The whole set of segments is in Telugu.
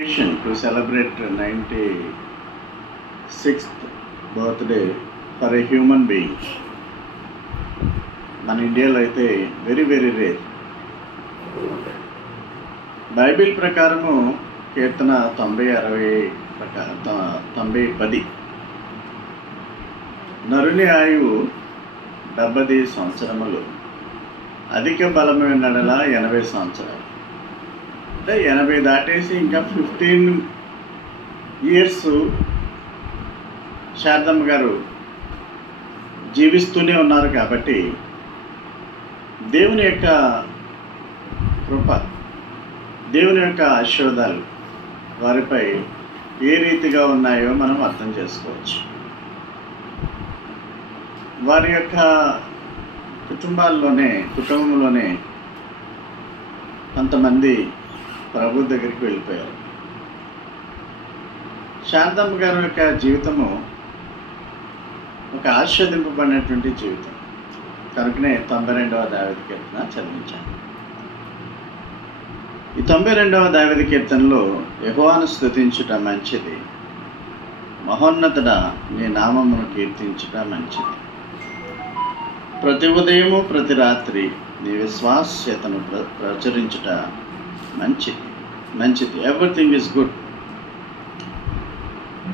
To celebrate 96th birthday for a human being. మన ఇండియాలో అయితే వెరీ రేర్. బైబిల్ ప్రకారము కీర్తన 90-10 నరుని ఆయువు 70 సంవత్సరములు, అధిక బలమైన 80 సంవత్సరాలు. అంటే 80 దాటేసి ఇంకా 15 ఇయర్స్ శారదమ్మ గారు జీవిస్తూనే ఉన్నారు. కాబట్టి దేవుని యొక్క కృప, దేవుని యొక్క ఆశీర్వాదాలు వారిపై ఏ రీతిగా ఉన్నాయో మనం అర్థం చేసుకోవచ్చు. వారి యొక్క కుటుంబంలోనే కొంతమంది ప్రభు దగ్గరికి వెళ్ళిపోయారు. శారదమ్మ గారి యొక్క జీవితము ఒక ఆశీర్వదింపబడినటువంటి జీవితం. కనుకనే 92వ దావీదు కీర్తన చదివించాను. ఈ 92వ దావీదు కీర్తనలో యెహోవాను స్తుతించుట మంచిది, మహోన్నతుడా నీ నామమును కీర్తించుట మంచిది. ప్రతి ఉదయము ప్రతి రాత్రి నీ విశ్వాస్యతను ప్రచురించుట మంచిది. Everything is good.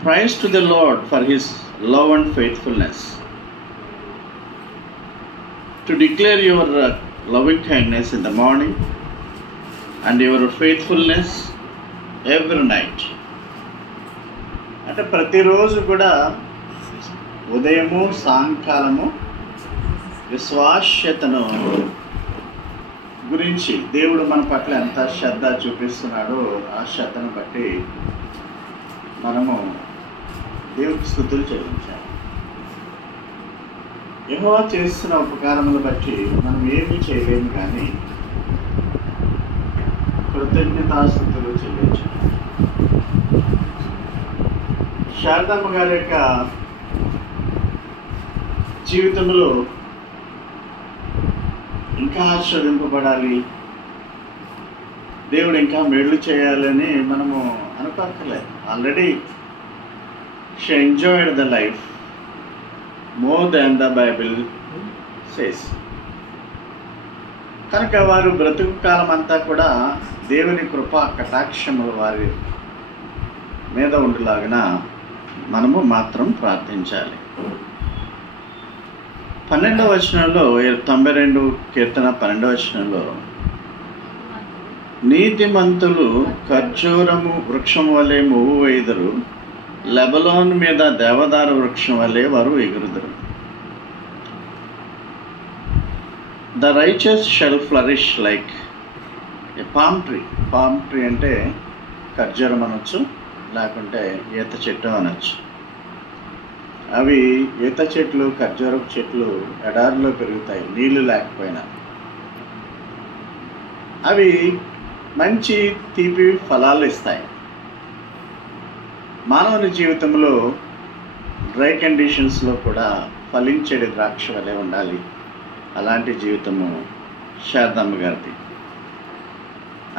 Praise to the Lord for his love and faithfulness. To declare your loving kindness in the morning and your faithfulness every night. అంటే ప్రతిరోజు కూడా ఉదయము సాయంకాలము విశ్వాస్యతను గురించి దేవుడు మన పట్ల ఎంత శ్రద్ధ చూపిస్తున్నాడో ఆ శ్రద్ధను బట్టి మనము దేవుడికి స్తుతులు చెల్లించాలి. యెహోవా చేస్తున్న ఉపకారములు బట్టి మనం ఏమీ చేయలేము, కానీ కృతజ్ఞతాస్తుతులు చెల్లించాలి. శారదమ్మ గారి యొక్క జీవితంలో ఇంకా ఆశీర్వదింపబడాలి, దేవుడు ఇంకా మేలు చేయాలని మనము అనుకోక్కర్లేదు. Already she enjoyed the life more than the Bible says. కనుక వారు బ్రతుకు కాలం అంతా కూడా దేవుని కృప కటాక్షములు వారి మీద ఉండేలాగిన మనము మాత్రం ప్రార్థించాలి. 12వ వచనంలో 92 కీర్తన 12వ వచనంలో నీతిమంతులు ఖర్జూరము వృక్షం వలె మూవు వేయుదురు, లెబనోన్ మీద దేవదారు వృక్షం వలె వారు ఎగురుదురు. The righteous shall flourish like a palm tree. Palm tree అంటే ఖర్జూరం అనొచ్చు, లేకుంటే ఈత చెట్టు అనొచ్చు. అవి ఈత చెట్లు, ఖర్జూరపు చెట్లు ఎడారిలో పెరుగుతాయి, నీళ్లు లేకపోయినా. అవి మంచి తీపి ఫలాలు ఇస్తాయి. మానవుని జీవితంలో డ్రై కండిషన్స్లో కూడా ఫలించేది ద్రాక్ష వలె ఉండాలి. అలాంటి జీవితము శారదమ్మ గారిది.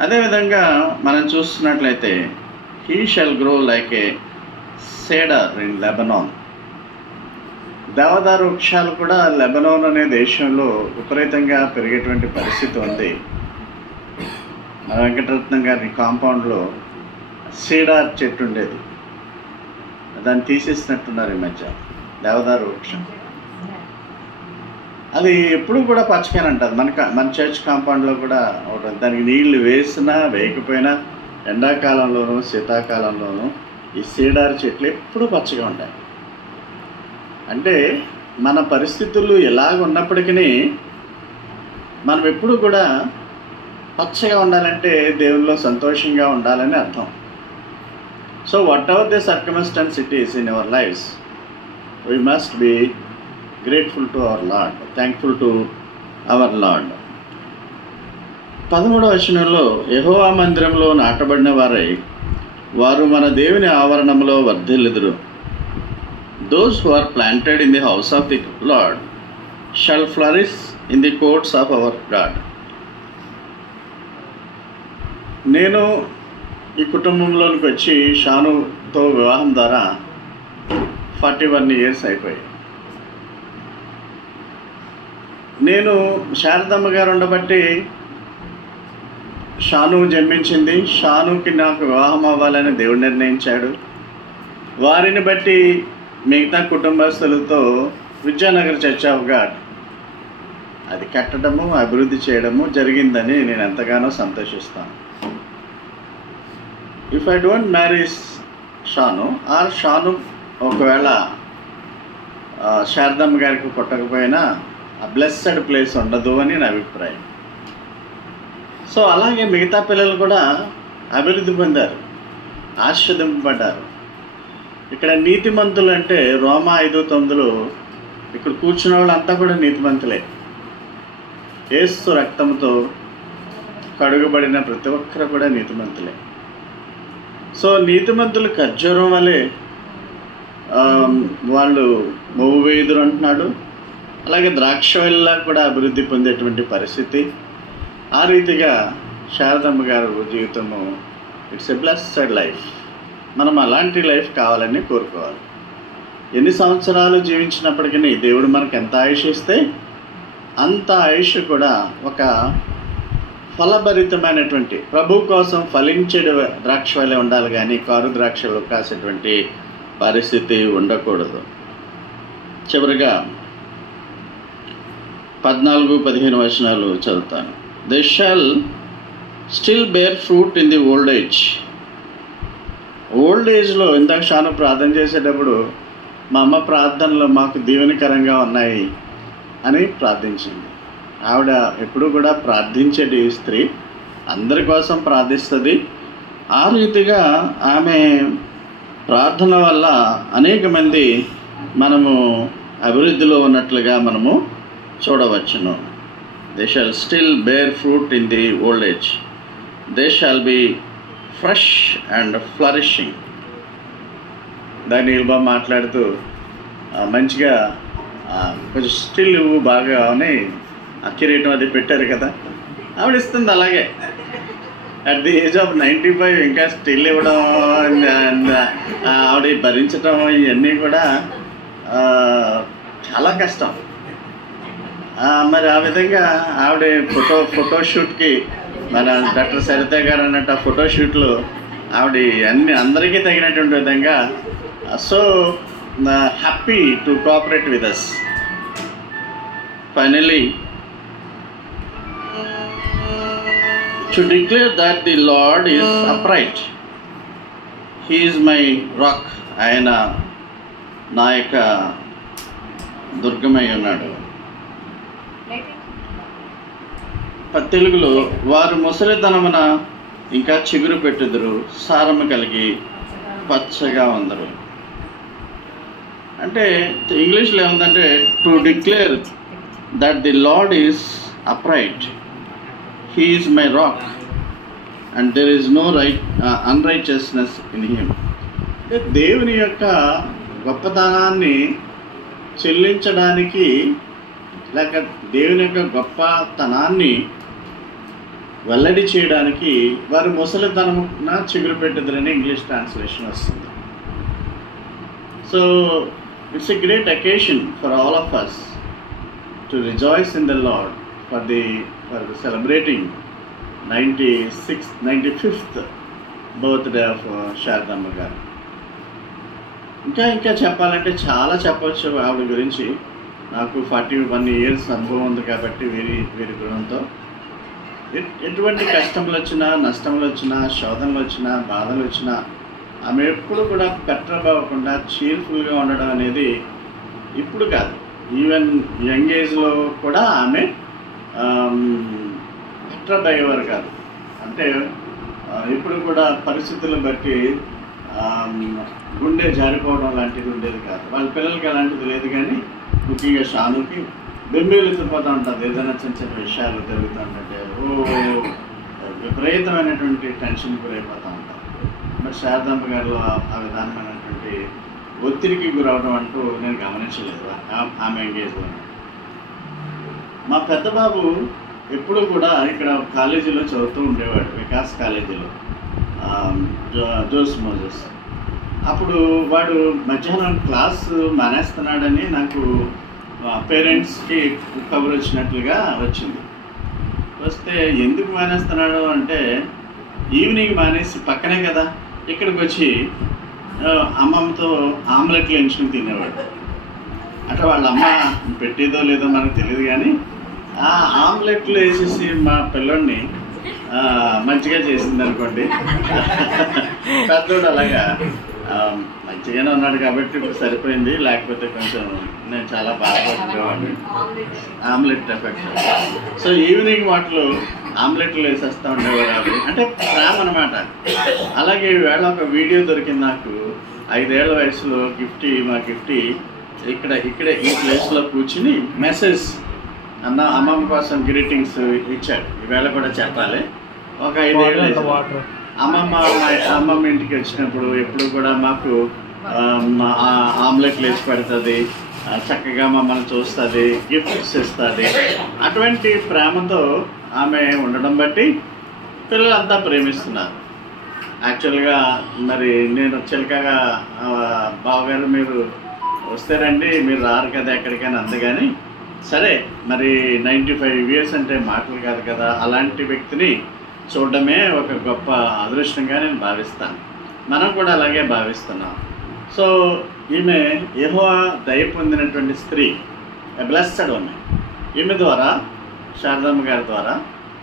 అదేవిధంగా మనం చూస్తున్నట్లయితే he shall grow like a cedar in Lebanon. దేవదారు వృక్షాలు కూడా లెబనాన్ అనే దేశంలో విపరీతంగా పెరిగేటువంటి పరిస్థితి ఉంది. వెంకటరత్నం గారి కాంపౌండ్లో సీడార్ చెట్టు ఉండేది, దాన్ని తీసేసినట్టున్నారు ఈ మధ్య. దేవదారు వృక్షం అది ఎప్పుడు కూడా పచ్చగానే ఉంటుంది. మన చర్చ్ కాంపౌండ్లో కూడా ఒకటి. దానికి నీళ్లు వేసినా వేయకపోయినా ఎండాకాలంలోనూ శీతాకాలంలోనూ ఈ సీడార్ చెట్లు ఎప్పుడూ పచ్చగా ఉంటాయి. అంటే మన పరిస్థితులు ఎలాగ ఉన్నప్పటికీ మనం ఎప్పుడు కూడా పచ్చగా ఉండాలంటే దేవునిలో సంతోషంగా ఉండాలని అర్థం. So whatever the circumstances it is in our lives, we must be grateful to our Lord, thankful to our Lord. 13వ వచనంలో యెహోవా మందిరంలో నాటబడిన వారై వారు మన దేవుని ఆవరణంలో వర్ధిల్లుదురు. Those who are planted in the house of the Lord shall flourish in the courts of our God. నేను ఈ కుటుంబంలోనికి వచ్చి షానుతో వివాహం ద్వారా 41 years అయిపోయాయి. నేను శారదమ్మ గారు ఉండబట్టి షాను జన్మించింది. షానుకి నాకు వివాహం అవ్వాలని దేవుడు నిర్ణయించాడు. వారిని బట్టి మిగతా కుటుంబస్తులతో విద్యానగర్ చర్చ్ ఆఫ్ గాడ్ అది కట్టడము అభివృద్ధి చేయడము జరిగిందని నేను ఎంతగానో సంతోషిస్తాను. If I don't marry Shanu or Shanu ఒకవేళ శారదమ్మ గారికి పుట్టకపోయినా ఆ బ్లెస్సడ్ ప్లేస్ ఉండదు అని నా అభిప్రాయం. సో అలాగే మిగతా పిల్లలు కూడా అభివృద్ధి పొందారు, ఆశీర్వదింపబడ్డారు. ఇక్కడ నీతిమంతులు అంటే రోమా 5:9 ఇక్కడ కూర్చున్న వాళ్ళంతా కూడా నీతిమంతులే. యేసు రక్తంతో కడుగబడిన ప్రతి ఒక్కరు కూడా నీతిమంతులే. సో నీతిమంతులు ఖర్జూరం వలె వాళ్ళు మొవ్వు వేయుదురు అంటున్నాడు. అలాగే ద్రాక్షవల్లిలా కూడా అభివృద్ధి పొందేటువంటి పరిస్థితి. ఆ రీతిగా శారదమ్మ గారు జీవితము ఇట్స్ ఎ బ్లెస్సడ్ లైఫ్. మనం అలాంటి లైఫ్ కావాలని కోరుకోవాలి. ఎన్ని సంవత్సరాలు జీవించినప్పటికీ దేవుడు మనకు ఎంత ఆయుష్ ఇస్తే అంత ఆయుష్ కూడా ఒక ఫలభరితమైనటువంటి ప్రభు కోసం ఫలించే ద్రాక్షవల్లి ఉండాలి, కానీ కారు ద్రాక్షలు కాసేటువంటి పరిస్థితి ఉండకూడదు. చివరిగా 14-15 వచనాలు చదువుతాను. They shall still bear fruit in the old age. Old ఏజ్లో ఇందాక షాను ప్రార్థన చేసేటప్పుడు మా అమ్మ ప్రార్థనలు మాకు దీవెనకరంగా ఉన్నాయి అని ప్రార్థించింది. ఆవిడ ఎప్పుడు కూడా ప్రార్థించేటి స్త్రీ, అందరి కోసం ప్రార్థిస్తుంది. ఆ రీతిగా ఆమె ప్రార్థన వల్ల అనేక మంది మనము అభివృద్ధిలో ఉన్నట్లుగా మనము చూడవచ్చును. They shall still bear fruit in the old age. They shall be fresh and flourishing. దాన్ని బాగా మాట్లాడుతూ మంచిగా కొంచెం స్టిల్ బాగా అని ఆ కిరీటం అది పెట్టారు కదా, ఆవిడ ఇస్తుంది. అలాగే అట్ ది ఏజ్ ఆఫ్ 95 ఇంకా స్టిల్ ఇవ్వడం, ఆవిడ భరించడం ఇవన్నీ కూడా చాలా కష్టం. మరి ఆ విధంగా ఆవిడ ఫోటోషూట్కి మన డాక్టర్ సరిత గారు అన్నట్టు ఆ ఫోటోషూట్లు ఆవిడ అందరికీ తగినటువంటి విధంగా so happy to cooperate with us. Finally to declare that the Lord is upright, he is my rock. ఆయన నా యొక్క దుర్గమై ఉన్నాడు. తెలుగులో వారు ముసలితనమున ఇంకా చిగురు పెట్టుదురు, సారము కలిగి పచ్చగా ఉందరు. అంటే ఇంగ్లీష్లో ఏముందంటే to declare that the Lord is upright, he is my rock and there is no unrighteousness in him. అంటే దేవుని యొక్క గొప్పతనాన్ని చెల్లించడానికి లేక దేవుని యొక్క గొప్పతనాన్ని వెల్లడి చేయడానికి వారు ముసలితనమున చిగురు పెట్టుదరని ఇంగ్లీష్ ట్రాన్స్లేషన్ వస్తుంది. So it's a great occasion for all of us to rejoice in the Lord for celebrating 95th birthday of Sharadamma garu. ఇంకా చెప్పాలంటే చాలా చెప్పవచ్చు ఆవిడ గురించి. నాకు 41 years అనుభవం ఉంది కాబట్టి వీరి గుణంతో ఎటువంటి కష్టములు వచ్చినా, నష్టములు వచ్చినా, శోధనలు వచ్చినా, బాధలు వచ్చినా ఆమె ఎప్పుడు కూడా పెట్రబవ్వకుండా చీర్ఫుల్గా ఉండడం అనేది ఇప్పుడు కాదు, ఈవెన్ యంగ్ ఏజ్లో కూడా ఆమె పెట్రబయ్యేవారు కాదు. అంటే ఇప్పుడు కూడా పరిస్థితులను బట్టి గుండె జారిపోవడం లాంటిది ఉండేది కాదు. వాళ్ళ పిల్లలకి అలాంటిది లేదు, కానీ ముఖ్యంగా షానుకి బెంబేలెత్తిపోతూ ఉంటుంది. ఏదైనా చిన్న చిన్న విషయాలు జరుగుతూ ఉంటుంటే విపరీతమైనటువంటి టెన్షన్ గురైపోతూ ఉంటారు. మరి శారదమ్మ గారు ఆ విధానమైనటువంటి ఒత్తిడికి గురవడం అంటూ నేను గమనించలేదు ఆమె ఎంగేజ్లో. మా పెద్ద బాబు ఎప్పుడు కూడా ఇక్కడ కాలేజీలో చదువుతూ ఉండేవాడు, వికాస్ కాలేజీలో. Jose Moses. అప్పుడు వాడు మధ్యాహ్నం క్లాస్ మానేస్తున్నాడని నాకు పేరెంట్స్కి కబురు వచ్చినట్లుగా వచ్చింది. వస్తే ఎందుకు మానేస్తున్నాడు అంటే, ఈవినింగ్ మానేసి పక్కనే కదా ఇక్కడికి వచ్చి అమ్మమ్మతో ఆమ్లెట్లు ఎంచుకుని తినేవాడు. అట్లా వాళ్ళ అమ్మ పెట్టేదో లేదో మనకు తెలియదు, కానీ ఆ ఆమ్లెట్లు వేసేసి మా పిల్లోడిని మంచిగా చేసింది అనుకోండి. పెద్దోడు అలాగా మంచిగానే ఉన్నాడు కాబట్టి ఇప్పుడు సరిపోయింది, లేకపోతే కొంచెం నేను చాలా బాధపడుతుండేవాడిని. Omelette effect. సో ఈవినింగ్ వాటిలో ఆమ్లెట్లు వేసేస్తూ ఉండేవారు. అంటే ప్రేమ అనమాట. అలాగే ఈవేళ ఒక వీడియో దొరికింది నాకు. 5 ఏళ్ల వయసులో మా గిఫ్టీ ఇక్కడే ఈ ప్లేస్లో కూర్చుని మెసేజ్ అమ్మమ్మ కోసం గ్రీటింగ్స్ ఇచ్చాడు. ఈవేళ కూడా చెప్పాలి. ఒక 5 ఏళ్ళు అమ్మమ్మ ఇంటికి వచ్చినప్పుడు ఎప్పుడు కూడా మాకు ఆమ్లెట్లు వేసి పెడుతుంది, చక్కగా మమ్మల్ని చూస్తుంది, గిఫ్ట్స్ ఇస్తుంది. అటువంటి ప్రేమతో ఆమె ఉండడం బట్టి పిల్లలంతా ప్రేమిస్తున్నారు. యాక్చువల్గా మరి నేను చిలకగా బావగారు మీరు వస్తారండి, మీరు రారు కదా ఎక్కడికైనా అందుకని, సరే మరి 95 years అంటే మాటలు కాదు కదా, అలాంటి వ్యక్తిని చూడడమే ఒక గొప్ప అదృష్టంగా నేను భావిస్తాను. మనం కూడా అలాగే భావిస్తున్నాం. సో ఈమె యెహోవా దయ పొందినటువంటి స్త్రీ, బ్లెస్డ్ ఉమెన్. ఈమె ద్వారా, శారదమ్మ గారి ద్వారా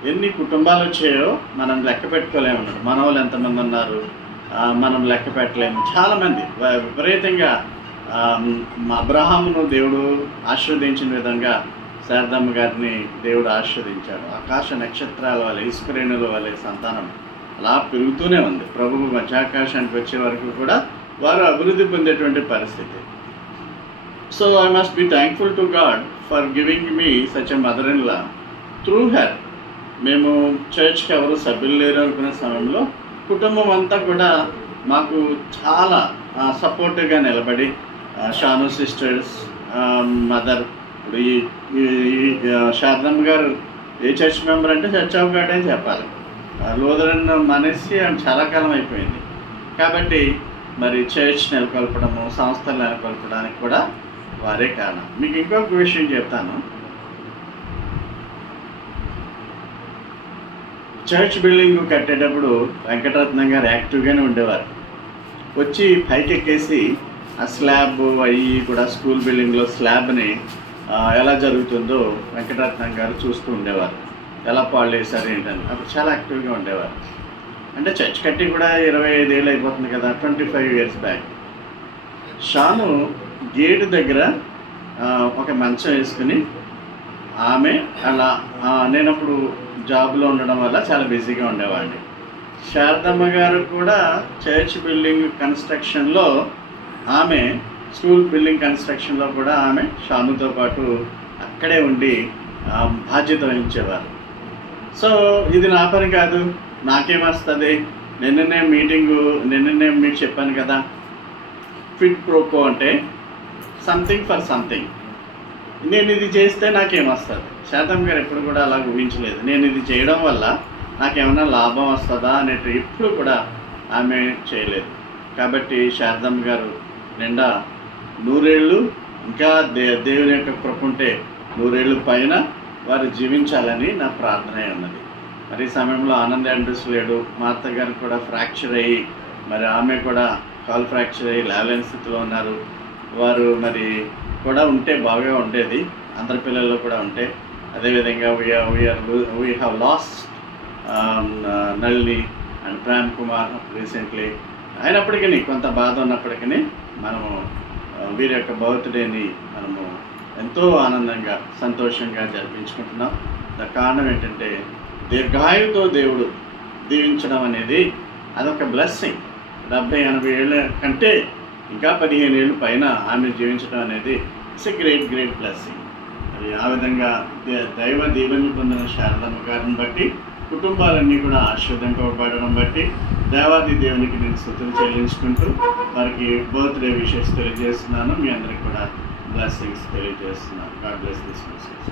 ఎన్ని కుటుంబాలు వచ్చాయో మనం లెక్క పెట్టుకోలేమన్నారు. మన వాళ్ళు ఎంతమంది ఉన్నారు మనం లెక్క పెట్టలేము. చాలామంది విపరీతంగా అబ్రహామును దేవుడు ఆశీర్వదించిన విధంగా శారదమ్మ గారిని దేవుడు ఆశీర్వదించాడు. ఆకాశ నక్షత్రాల వలె, ఇసుకరేణుల వలె సంతానం అలా పెరుగుతూనే ఉంది. ప్రభువు మధ్యాకాశానికి వచ్చే వరకు కూడా వారు అభివృద్ధి పొందేటువంటి పరిస్థితి. So I must be thankful to God for giving me such a mother in law through her. మేము చర్చ్కి ఎవరు సభ్యులు లేరు అనుకునే సమయంలో కుటుంబం అంతా కూడా మాకు చాలా సపోర్టివ్గా నిలబడి, షాను సిస్టర్స్, మదర్, ఇప్పుడు ఈ శారదమ్మ గారు ఏ చర్చ్ మెంబర్ అంటే చర్చ్ ఆఫ్ గాడ్ అని చెప్పాలి. లూథరన్ మానేసి చాలా కాలం అయిపోయింది. కాబట్టి మరి చర్చ్ నెలకొల్పడము, సంస్థలు నెలకొల్పడానికి కూడా వారే కారణం. మీకు ఇంకొక విషయం చెప్తాను. చర్చ్ బిల్డింగ్ కట్టేటప్పుడు వెంకటరత్నం గారు యాక్టివ్గానే ఉండేవారు. వచ్చి పైకి ఎక్కేసి ఆ స్లాబ్ అవి కూడా స్కూల్ బిల్డింగ్లో స్లాబ్ని ఎలా జరుగుతుందో వెంకటరత్నం గారు చూస్తూ ఉండేవారు. ఎలా పాళ్ళు వేశారు ఏంటని. అప్పుడు చాలా యాక్టివ్గా ఉండేవారు. అంటే చర్చ్ కట్టి కూడా 25 ఏళ్ళు అయిపోతుంది కదా, 25 years బ్యాక్. షాను గేటు దగ్గర ఒక మంచం వేసుకుని ఆమె అలా, నేను అప్పుడు జాబ్లో ఉండడం వల్ల చాలా బిజీగా ఉండేవాడిని. శారదమ్మ గారు కూడా చర్చ్ బిల్డింగ్ కన్స్ట్రక్షన్లో ఆమె, స్కూల్ బిల్డింగ్ కన్స్ట్రక్షన్లో కూడా ఆమె షానుతో పాటు అక్కడే ఉండి బాధ్యత వహించేవారు. సో ఇది నా పని కాదు, నాకేమొస్తుంది, నిన్ననే మీకు చెప్పాను కదా, ఫిట్ ప్రోకో అంటే సంథింగ్ ఫర్ సంథింగ్. నేను ఇది చేస్తే నాకేమొస్తుంది. శారదమ్మ గారు ఎప్పుడు కూడా అలా ఊహించలేదు. నేను ఇది చేయడం వల్ల నాకేమైనా లాభం వస్తుందా అనేటి ఎప్పుడు కూడా ఆమె చేయలేదు. కాబట్టి శారదమ్మ గారు నిండా 100 ఏళ్ళు, ఇంకా దేవుని యొక్క కృప ఉంటే 100 ఏళ్ళు పైన వారు జీవించాలని నా ప్రార్థన ఉన్నది. మరి ఈ సమయంలో ఆనంద్ ఆండ్రూస్ లేడు. మా అత్తగారు కూడా ఫ్రాక్చర్ అయ్యి, మరి ఆమె కూడా కాల్ ఫ్రాక్చర్ అయ్యి లేవలేని స్థితిలో ఉన్నారు. వారు మరి కూడా ఉంటే బాగా ఉండేది, అందరి పిల్లల్లో కూడా ఉంటే. అదేవిధంగా we have lost Nalini and Prem Kumar recently. అయినప్పటికీ కొంత బాధ ఉన్నప్పటికీ మనము వీరి యొక్క బర్త్డేని మనము ఎంతో ఆనందంగా, సంతోషంగా జరిపించుకుంటున్నాం. దాని కారణం ఏంటంటే దీర్ఘాయువుతో దేవుడు దీవించడం అనేది అదొక బ్లెస్సింగ్. 70-80 ఏళ్ళ కంటే ఇంకా 15 ఏళ్ళు పైన ఆమె జీవించడం అనేది ఇట్స్ ఎ గ్రేట్ బ్లెస్సింగ్. అది ఆ విధంగా దైవ దీవెనలు పొందిన శారదమ్మ గారిని బట్టి కుటుంబాలన్నీ కూడా ఆశీర్వదింపబడడం బట్టి దేవాది దేవునికి నేను స్తుతులు చెల్లించుకుంటూ వారికి బర్త్డే విషెస్ తెలియజేస్తున్నాను. మీ అందరికి కూడా బ్లెస్సింగ్స్ తెలియజేస్తున్నాను. God bless this message.